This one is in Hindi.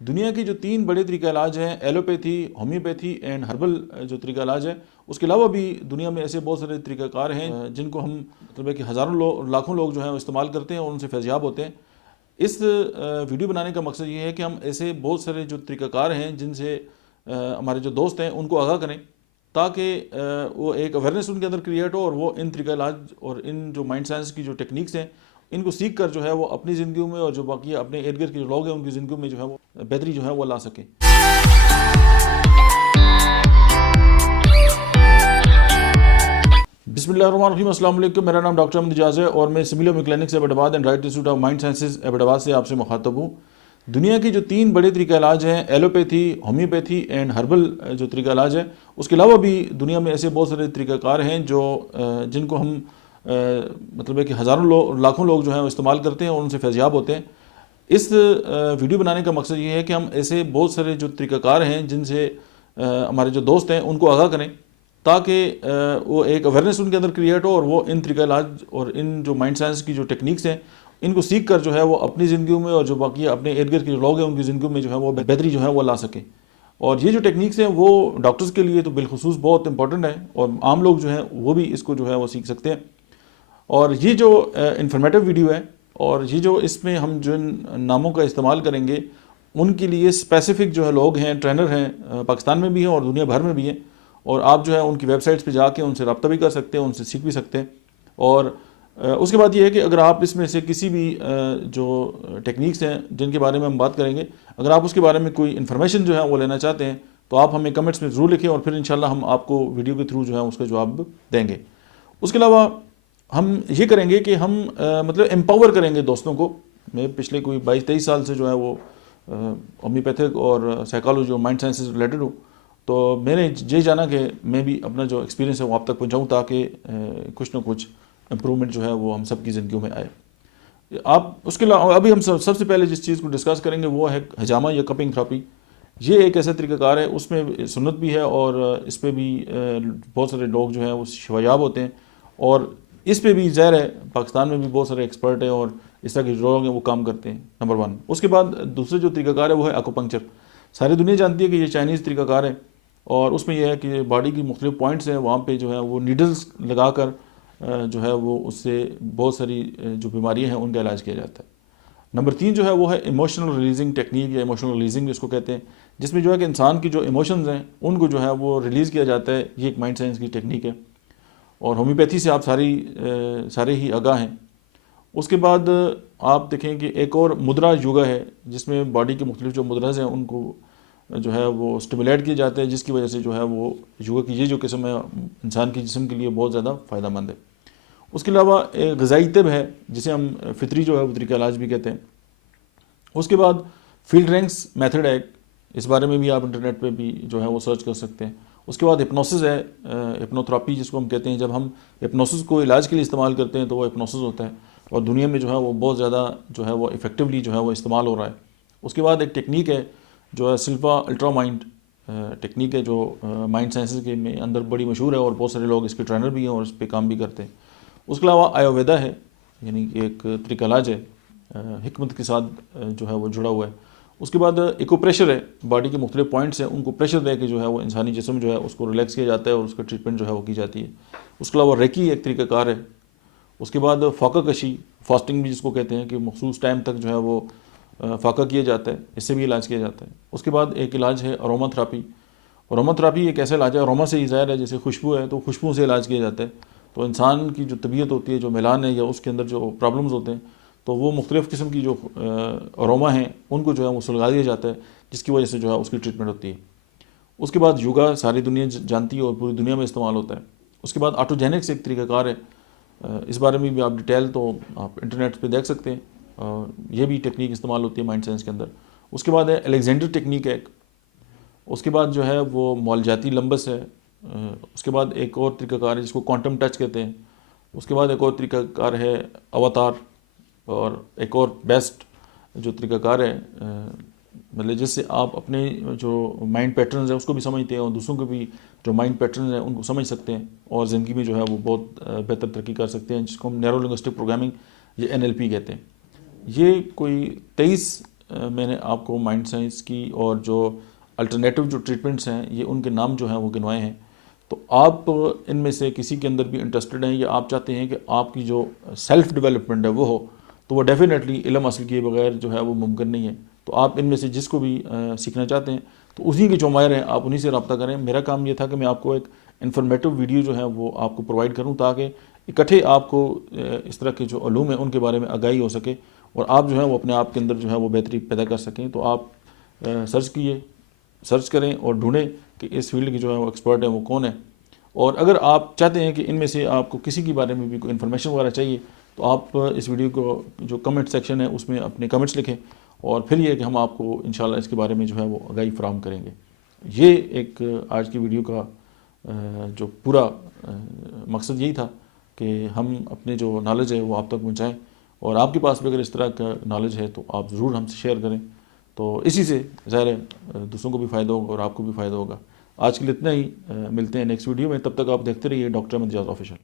दुनिया की जो तीन बड़े तरीका इलाज हैं, एलोपैथी, होम्योपैथी एंड हर्बल जो तरीका इलाज है, उसके अलावा भी दुनिया में ऐसे बहुत सारे तरीक़ाकार हैं जिनको हम मतलब है कि हज़ारों लोग, लाखों लोग जो हैं वो इस्तेमाल करते हैं और उनसे फैज़याब होते हैं। इस वीडियो बनाने का मकसद ये है कि हम ऐसे बहुत सारे जो तरीक़ाकार हैं जिनसे हमारे जो दोस्त हैं उनको आगाह करें, ताकि वो एक अवेयरनेस उनके अंदर क्रिएट हो और वो इन तरीका इलाज और इन जो माइंड साइंस की जो टेक्निक्स हैं इनको सीख कर जो है वो अपनी ज़िंदगी में और जो बाकी अपने इर्द गिर्द के जो लोग हैं उनकी ज़िंदगी में जो है वो बेहतरी जो है वो ला सकें। बिस्मिल्लाहिर्रहमानिर्रहीम, अस्सलाम वालेकुम। मेरा नाम डॉक्टर अहमद इजाज़ है और मैं सिविल क्लिनिक से Abbottabad and right institute of mind sciences Abbottabad से आपसे मुखातब हूँ। दुनिया की जो तीन बड़े तरीका इलाज हैं, एलोपैथी, होम्योपैथी एंड हर्बल जो तरीका इलाज है, उसके अलावा भी दुनिया में ऐसे बहुत सारे तरीक़ाकार हैं जो जिनको हम मतलब है कि हज़ारों लोग, लाखों लोग जो हैं वो इस्तेमाल करते हैं और उनसे फैज़याब होते हैं। इस वीडियो बनाने का मकसद ये है कि हम ऐसे बहुत सारे जो तरीक़ाकार हैं जिनसे हमारे जो दोस्त हैं उनको आगाह करें, ताकि वो एक अवेयरनेस उनके अंदर क्रिएट हो और वो इन तरीका इलाज और इन जो माइंड साइंस की जो टेक्निक्स हैं इनको सीख कर जो है वो अपनी ज़िंदगी में और जो बाकी अपने इर्द गिर्द के जो लोग हैं उनकी ज़िंदगी में जो है वो बेहतरी जो है वो ला सकें। और ये जो टेक्निक्स हैं वो डॉक्टर्स के लिए तो बिलखुसूस बहुत इंपॉर्टेंट है और आम लोग जो हैं वो भी इसको जो है वो सीख सकते हैं। और ये जो इंफॉर्मेटिव वीडियो है और ये जो इसमें हम जिन नामों का इस्तेमाल करेंगे उनके लिए स्पेसिफ़िक जो है लोग हैं, ट्रेनर हैं, पाकिस्तान में भी हैं और दुनिया भर में भी हैं। और आप जो है उनकी वेबसाइट्स पे जाके उनसे रब्ता भी कर सकते हैं, उनसे सीख भी सकते हैं। और उसके बाद ये है कि अगर आप इसमें से किसी भी जो टेक्निक्स हैं जिनके बारे में हम बात करेंगे, अगर आप उसके बारे में कोई इन्फॉर्मेशन जो है वो लेना चाहते हैं तो आप हमें कमेंट्स में ज़रूर लिखें और फिर इंशाल्लाह हम आपको वीडियो के थ्रू जो है उसका जवाब देंगे। उसके अलावा हम ये करेंगे कि हम मतलब एम्पावर करेंगे दोस्तों को। मैं पिछले कोई 22-23 साल से जो है वो होम्योपैथिक और साइकोलॉजी और माइंड साइंस से रिलेटेड हूँ, तो मैंने ये जाना कि मैं भी अपना जो एक्सपीरियंस है वो आप तक पहुँचाऊँ ताकि कुछ ना कुछ इम्प्रूवमेंट जो है वो हम सब की ज़िंदगी में आए। आप उसके अलावा अभी हम सबसे पहले जिस चीज़ को डिस्कस करेंगे वो है हजामा या कपिंग थेरेपी। ये एक ऐसा तरीक़ाकार है, उसमें सुन्नत भी है और इस पर भी बहुत सारे लोग जो हैं वो शिफायाब होते हैं और इस पे भी ज़ाहिर है पाकिस्तान में भी बहुत सारे एक्सपर्ट हैं और इस तरह के जो लोग हैं वो काम करते हैं, नंबर 1। उसके बाद दूसरे जो तरीक़ाकार है वो है एक्यूपंक्चर। सारी दुनिया जानती है कि ये चाइनीज़ तरीक़ाकार है और उसमें यह है कि बॉडी की मुख्तलिफ पॉइंट्स हैं वहाँ पे जो है वो नीडल्स लगा कर जो है वो उससे बहुत सारी जो बीमारियाँ हैं उनका इलाज किया जाता है। नंबर 3 जो है वो है इमोशनल रिलीजिंग टेक्निक या इमोशनल रिलीजिंग जिसको कहते हैं, जिसमें जो है कि इंसान की जो इमोशंस हैं उनको जो है वो रिलीज़ किया जाता है। ये एक माइंड साइंस की टेक्निक है और होम्योपैथी से आप सारे ही आगाह हैं। उसके बाद आप देखें कि एक और मुद्रा योगा है जिसमें बॉडी के मुख्तलिफ जो मुद्राज हैं उनको जो है वो स्टिमुलेट किए जाते हैं, जिसकी वजह से जो है वो योगा की ये जो किस्म है इंसान के जिस्म के लिए बहुत ज़्यादा फ़ायदेमंद है। उसके अलावा एक ग़िज़ाई तिब है जिसे हम फितरी जो है वो तरीका इलाज भी कहते हैं। उसके बाद फील्ड रैंक्स मेथड है, इस बारे में भी आप इंटरनेट पे भी जो है वो सर्च कर सकते हैं। उसके बाद हिप्नोसिस है, हिप्नोथेरेपी जिसको हम कहते हैं। जब हम हिप्नोसिस को इलाज के लिए इस्तेमाल करते हैं तो वो हिप्नोसिस होता है और दुनिया में जो है वो बहुत ज़्यादा जो है वो इफ़ेक्टिवली जो है वो इस्तेमाल हो रहा है। उसके बाद एक टेक्निक है जो है सिल्वा अल्ट्रा माइंड टेक्निक है, जो माइंड साइंसेस के में अंदर बड़ी मशहूर है और बहुत सारे लोग इसके ट्रेनर भी हैं और इस पर काम भी करते हैं। उसके अलावा आयुर्वेदा है, यानी कि एक तरीका इलाज है, हिकमत के साथ जो है वो जुड़ा हुआ है। उसके बाद इकोप्रेशर है, बॉडी के मुख्तलिफ पॉइंट्स हैं उनको प्रेशर दे के जो है वो इंसानी जिस्म जो है उसको रिलैक्स किया जाता है और उसका ट्रीटमेंट जो है वो की जाती है। उसके अलावा रेकी एक तरीक़ाकार है। उसके बाद फ़ाका कशी, फास्टिंग भी जिसको कहते हैं कि मखसूस टाइम तक जो है वो फ़ाका किया जाता है, इससे भी इलाज किया जाता है। उसके बाद एक इलाज है अरोमा थेरेपी। अरोमा थेरेपी एक ऐसा इलाज है, अरोमा से ही ज़ाहिर है जैसे खुशबू है तो खुशबू से इलाज किया जाता है। तो इंसान की जो तबीयत होती है, जो मिलान है या उसके अंदर जो प्रॉब्लम्स होते हैं तो वो मुख्तलिफ़ किस्म की जो अरोमा हैं उनको जो है वो सुलगा दिया जाता है, जिसकी वजह से जो है उसकी ट्रीटमेंट होती है। उसके बाद योगा सारी दुनिया जानती है और पूरी दुनिया में इस्तेमाल होता है। उसके बाद ऑटोजेनिक्स एक तरीक़ाकार है, इस बारे में भी आप डिटेल तो आप इंटरनेट पे देख सकते हैं। ये भी टेक्निक इस्तेमाल होती है माइंड साइंस के अंदर। उसके बाद है अलेक्जेंडर टेक्निक है एक। उसके बाद जो है वो मौलजाती लंबस है। उसके बाद एक और तरीक़ाकार है जिसको क्वांटम टच कहते हैं। उसके बाद एक और तरीक़ाकार है अवतार और एक और बेस्ट जो तरीक़ाकार है मतलब जिससे आप अपने जो माइंड पैटर्न्स हैं उसको भी समझते हैं और दूसरों के भी जो माइंड पैटर्न्स हैं उनको समझ सकते हैं और ज़िंदगी में जो है वो बहुत बेहतर तरक्की कर सकते हैं, जिसको हम न्यूरो लिंग्विस्टिक प्रोग्रामिंग या NLP कहते हैं। ये कोई 23 मैंने आपको माइंड साइंस की और जो अल्टरनेटिव जो ट्रीटमेंट्स हैं ये उनके नाम जो हैं वो गिनवाए हैं। तो आप इनमें से किसी के अंदर भी इंटरेस्टेड हैं या आप चाहते हैं कि आपकी जो सेल्फ डेवलपमेंट है वो हो, तो वो डेफिनेटली इल्म हासिल किए बगैर जो है वो मुमकिन नहीं है। तो आप इनमें से जिसको भी सीखना चाहते हैं तो उसी के जो माहिर हैं आप उन्हीं से रब्ता करें। मेरा काम ये था कि मैं आपको एक इन्फॉर्मेटिव वीडियो जो है वो आपको प्रोवाइड करूँ ताकि इकट्ठे आपको इस तरह के जो उलूम हैं उनके बारे में आगाही हो सके और आप जो है वो अपने आप के अंदर जो है वो बेहतरी पैदा कर सकें। तो आप सर्च करें और ढूंढें कि इस फील्ड की जो है वो एक्सपर्ट है वो कौन है। और अगर आप चाहते हैं कि इनमें से आपको किसी के बारे में भी कोई इन्फॉर्मेशन वगैरह चाहिए तो आप इस वीडियो को जो कमेंट सेक्शन है उसमें अपने कमेंट्स लिखें और फिर ये कि हम आपको इंशाल्लाह इसके बारे में जो है वो आगाही फराहम करेंगे। ये एक आज की वीडियो का जो पूरा मकसद यही था कि हम अपने जो नॉलेज है वो आप तक पहुँचाएँ और आपके पास भी अगर इस तरह का नॉलेज है तो आप ज़रूर हमसे शेयर करें। तो इसी से ज़ाहिर है दूसरों को भी फ़ायदा होगा और आपको भी फ़ायदा होगा। आज के लिए इतना ही, मिलते हैं नेक्स्ट वीडियो में। तब तक आप देखते रहिए डॉक्टर अहमद इजाज़ ऑफिशियल।